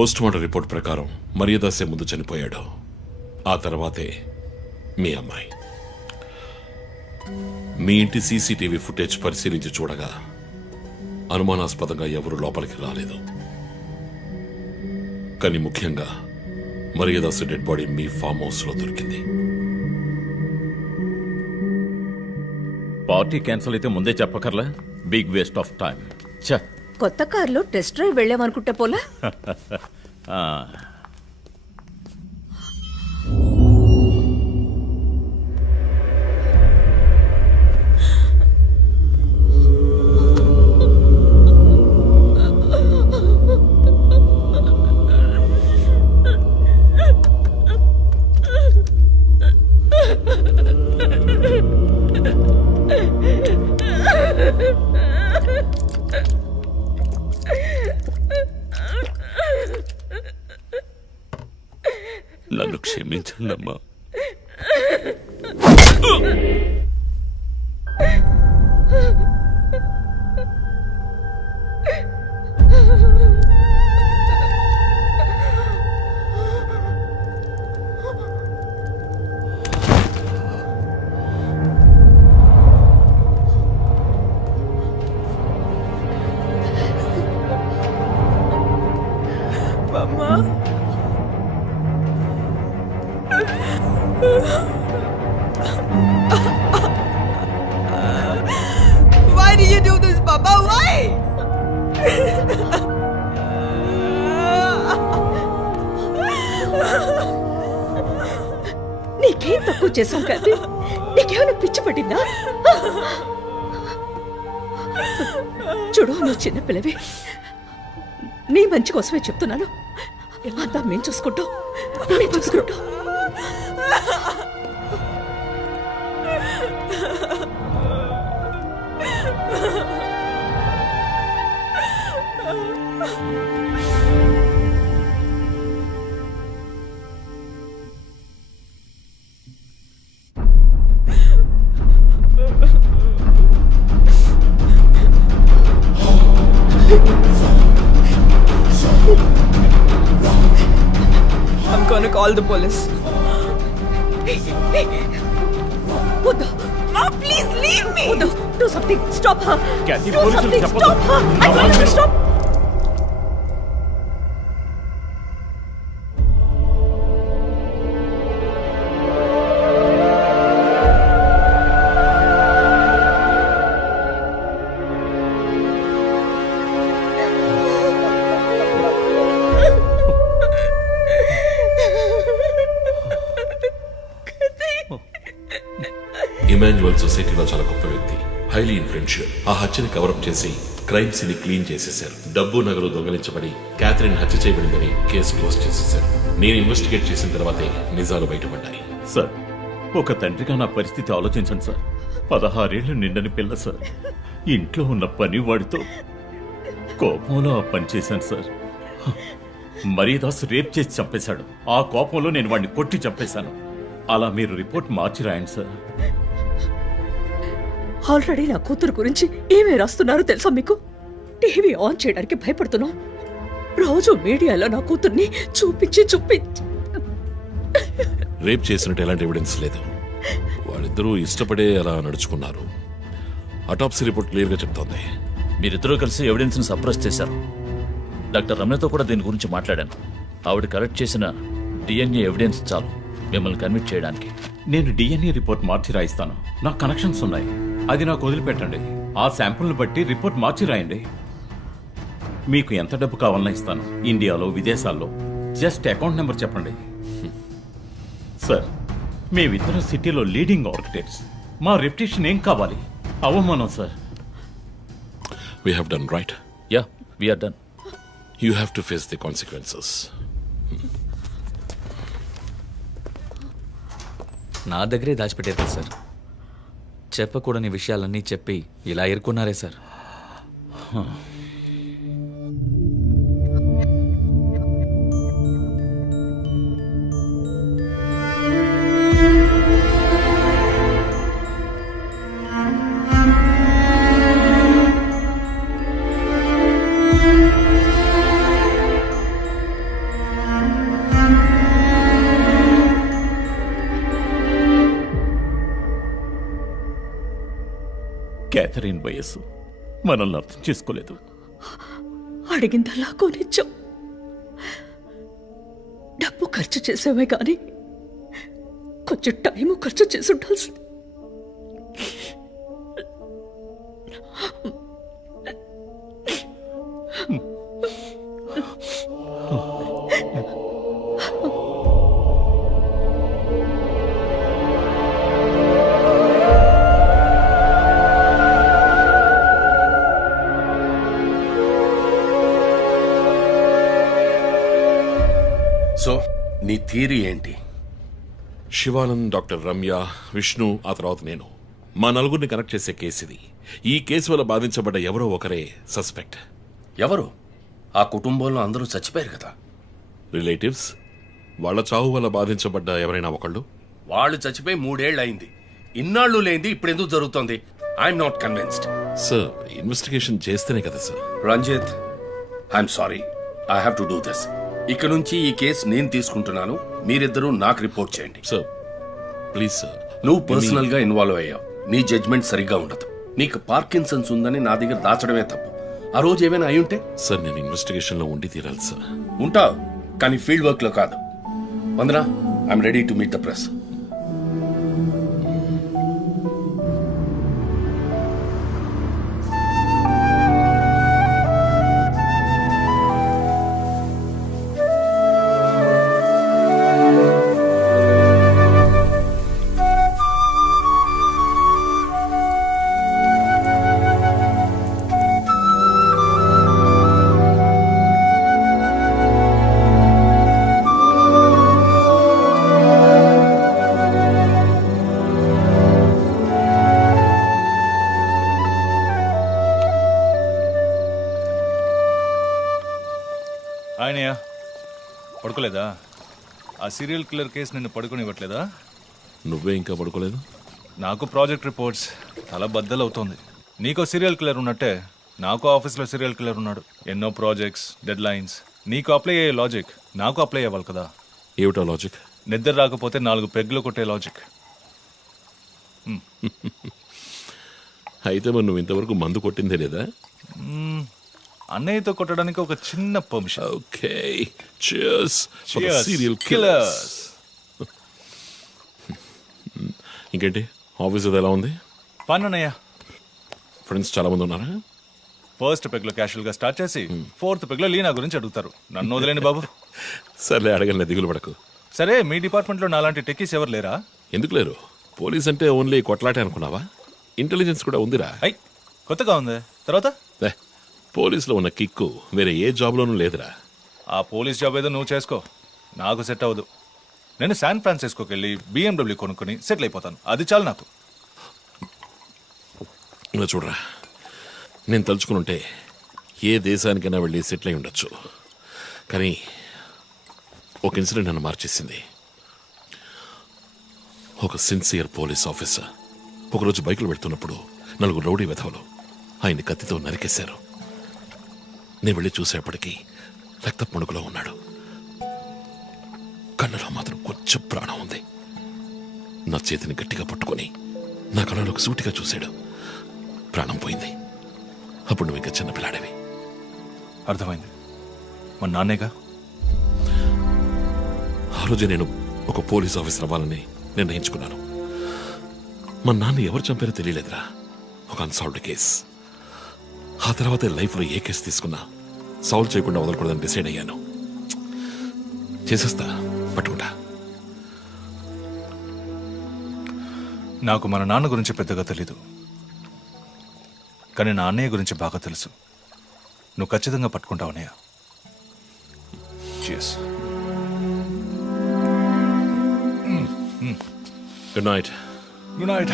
Postmortem report ప్రకారం మర్యాదాసే ముందు చనిపోయాడు. ఆ తర్వాతే మీ అమ్మాయి. మీ ఇంటి సీసీటీవీ ఫుటేజ్ పరిశీలించి చూడగా అనుమానాస్పదంగా ఎవరు లోపలికి రాలేదు. కానీ ముఖ్యంగా మర్యాదాసు డెడ్ బాడీ మీ ఫామ్ హౌస్ లో దొరికింది. పార్టీ క్యాన్సిల్ అయితే ముందే చెప్పకర్లా? Big waste of time. కొత్త కార్లో టెస్ట్ డ్రైవ్ వెళ్ళామనుకుంటా పోలా. నన్ను క్షమించండమ్మా. Why did you do this, Papa? Why? నీకేం తక్కువ చేసాం కదా? నీకేమైనా పిచ్చి పట్టిందా? చూడు, నువ్వు చిన్నపిల్లవి. నీ మంచి కోసమే చెప్తున్నాను. అంతా మేము చూసుకుంటాం. I'm gonna call the police. వద్దు. Mom, please leave me. వద్దు. Do something. Stop her. Kathy, Do police something. చెప్పొద్దు. Stop her. I told you to stop. Emmanuel సొసైటీలో చాలా గొప్ప వ్యక్తి, హైలీ ఇన్ఫ్లుయెన్షియల్. ఆ హత్యని కవరప్ చేసి క్రైమ్ సీన్ క్లీన్ చేసేశారు. డబ్బు నగలు దొంగలించబడి క్యాథరిన్ హత్య చేయబడిందని కేసు క్లోజ్ చేసేశారు. నేను ఇన్వెస్టిగేట్ చేసిన తర్వాతే నిజాలు బయటపడ్డాయి. సార్, ఒక తండ్రిగా నా పరిస్థితి ఆలోచించండి సార్. 16 ఏళ్లు నిండని పిల్ల సార్. ఇంట్లో ఉన్న పని వాడితో కోపంలో ఆ పని చేశాను సార్. మర్యాదాస్ రేప్ చేసి చంపేశాడు. ఆ కోపంలో నేను వాడిని కొట్టి చంపేశాను. అలా మీరు రిపోర్ట్ మార్చి రాయండి సార్. ఆల్రెడీ నా కూతురు గురించి ఏమేమి రాస్తున్నారో తెలుసా మీకు? టీవీ ఆన్ చేయడానికి భయపడుతున్నాం. రోజు మీడియాలో నా కూతుర్ని చూపించి రేప్ చేసినట్టు ఎలాంటి ఎవిడెన్స్ లేదు. వాళ్ళిద్దరూ ఇష్టపడే అలా నడుచుకున్నారు. అటాప్సీ రిపోర్ట్ క్లియర్ గా చెప్తోంది. మీరిద్దరూ కలిసి ఎవిడెన్స్ ని సప్రెస్ చేశారు. డాక్టర్ రమ్యతో కూడా దీని గురించి మాట్లాడాను. ఆవిడ కలెక్ట్ చేసిన డిఎన్ఏ ఎవిడెన్స్ చాలు మిమ్మల్ని కన్విట్ చేయడానికి. నేను డిఎన్ఏ రిపోర్ట్ మార్చి రాయిస్తాను. నాకు కనెక్షన్స్ ఉన్నాయి. అది నాకు వదిలిపెట్టండి. ఆ శాంపుల్ని బట్టి రిపోర్ట్ మార్చి రాయండి. మీకు ఎంత డబ్బు కావాలన్నా ఇస్తాను. ఇండియాలో, విదేశాల్లో. జస్ట్ అకౌంట్ నెంబర్ చెప్పండి. సార్, మేమిద్దరం సిటీలో లీడింగ్ ఆర్కిటెక్ట్స్. మా రెప్యుటేషన్ ఏం కావాలి? అవమానం sir. We have done right. Yeah, we are done. You have to face the consequences. నా దగ్గరే దాచిపెట్టారు సార్. చెప్పకూడని విషయాలన్నీ చెప్పి ఇలా ఇరుక్కున్నారే సార్. క్యాథరిన్ వయస్సు మనల్ని అర్థం చేసుకోలేదు. అడిగిందల్లా కొనిచ్చాం. డబ్బు ఖర్చు చేసామే కానీ కొంచెం టైము ఖర్చు చేసి ఉండాల్సింది. సో నీ థియరీ ఏంటి? శివానంద్, డాక్టర్ రమ్య, విష్ణు, ఆ తర్వాత నేను, మా నలుగురిని కనెక్ట్ చేసే కేసు ఇది. ఈ కేసు వల్ల బాధించబడ్డ ఎవరో ఒకరే సస్పెక్ట్. ఎవరు? ఆ కుటుంబంలో అందరూ చచ్చిపోయారు కదా. రిలేటివ్స్. వాళ్ళ చావు వల్ల బాధించబడ్డ ఎవరైనా ఒకళ్ళు. వాళ్ళు చచ్చిపోయి 3 ఏళ్ళు అయింది. ఇన్నాళ్ళు లేనిది ఇప్పుడు ఎందుకు జరుగుతోంది? I'm not convinced. Sir, investigation చేస్తేనే కదా sir. Ranjith, I'm sorry, I have to do this. ఇక నుంచి ఈ కేసు నేను తీసుకుంటున్నాను. మీరిద్దరూ నాకు రిపోర్ట్ చేయండి. Sir please sir. నువ్వు పర్సనల్ గా ఇన్వాల్వ్ అయ్యావు. నీ జడ్జ్మెంట్ సరిగ్గా ఉండదు. నీకు పార్కిన్సన్స్ ఉందని నా దగ్గర దాచడమే తప్పు. ఆ రోజు ఏమైనా అయి ఉంటే? సార్, నేను ఇన్వెస్టిగేషన్ లో ఉండి తీరాలి సార్. ఉంటావు, కానీ ఫీల్డ్ వర్క్ లో కాదు. Vandana, I'm ready to meet the press. ఆయనయ్య పడుకోలేదా? ఆ సీరియల్ కిల్లర్ కేసు నిన్ను పడుకోనివ్వట్లేదా? నువ్వే ఇంకా పడుకోలేదు? నాకు ప్రాజెక్ట్ రిపోర్ట్స్ తల బద్దలవుతోంది. నీకో సీరియల్ కిల్లర్ ఉన్నట్టే నాకు ఆఫీస్లో సీరియల్ కిల్లర్ ఉన్నాడు. ఎన్నో ప్రాజెక్ట్స్, డెడ్ లైన్స్. నీకు అప్లై అయ్యే లాజిక్ నాకు అప్లై అవ్వాలి కదా. ఏమిటో లాజిక్? నిద్ర రాకపోతే 4 పెగ్గులు కొట్టే లాజిక్. అయితే మరి నువ్వు ఇంతవరకు మందు కొట్టిందే లేదా? అన్నయ్యతో కొట్టడానికి ఒక చిన్న permission. Okay, cheers for the Cheers, serial killers. killers. ఇంకేంటి, ఆఫీస్ అది ఎలా ఉంది? ఫన్ అన్నయ్య. ఫ్రెండ్స్ చాలా మంది ఉన్నారా? ఫస్ట్ పెగ్లో క్యాషువల్ గా స్టార్ట్ చేసి 4th పెగ్లో లీనా గురించి అడుగుతారు. నన్ను వదిలేండి బాబు. సర్లే, అడగలే, దిగులు పడకు. సరే, మీ డిపార్ట్మెంట్లో నాలాంటి టెక్కీస్ ఎవరు లేరా? ఎందుకు లేరు? పోలీస్ అంటే ఓన్లీ కొట్లాటే అనుకున్నావా? ఇంటెలిజెన్స్ కూడా ఉందిరా. ఐ కొత్తగా ఉంది. తర్వాత పోలీసులో ఉన్న కిక్కు వేరే ఏ జాబ్లోనూ లేదురా. ఆ పోలీస్ జాబ్ ఏదో నువ్వు చేసుకో, నాకు సెట్ అవ్వదు. నేను శాన్ ఫ్రాన్సిస్కోకి వెళ్ళి BMW కొనుక్కొని సెటిల్ అయిపోతాను. అది చాలు నాకు. ఇలా చూడరా, నేను తలుచుకుని ఉంటే ఏ దేశానికైనా వెళ్ళి సెటిల్ అయి ఉండొచ్చు. కానీ ఒక ఇన్సిడెంట్ నన్ను మార్చేసింది. ఒక సిన్సియర్ పోలీస్ ఆఫీసర్ ఒకరోజు బైకులు పెడుతున్నప్పుడు 4 రౌడీ వెధవలు ఆయన్ని కత్తితో నరికేశారు. నేను వెళ్ళి చూసేపటికి రక్త మణుగులో ఉన్నాడు. కళ్ళలో మాత్రం కొంచెం ప్రాణం ఉంది. నా చేతిని గట్టిగా పట్టుకొని నా కళ్ళలోకి సూటిగా చూశాడు. ప్రాణం పోయింది. అప్పుడు నువ్వు ఇంకా చిన్నపిల్లాడేవి. అర్థమైంది. మా నాన్నేగా. ఆ రోజే నేను ఒక పోలీస్ ఆఫీసర్ అవ్వాలని నిర్ణయించుకున్నాను. మా నాన్న ఎవరు చంపారో తెలియలేదురా. ఒక అన్సాల్వ్డ్ కేస్. ఆ తర్వాతే లైఫ్లో ఏ కేసు తీసుకున్నా సాల్వ్ చేయకుండా వదలకూడదని డిసైడ్ అయ్యాను. చేసేస్తా, పట్టుకుంటా. నాకు మన నాన్న గురించి పెద్దగా తెలీదు, కానీ నా అన్నయ్య గురించి బాగా తెలుసు. నువ్వు ఖచ్చితంగా పట్టుకుంటావు అన్నయ్య. Cheers. Good night. Good night.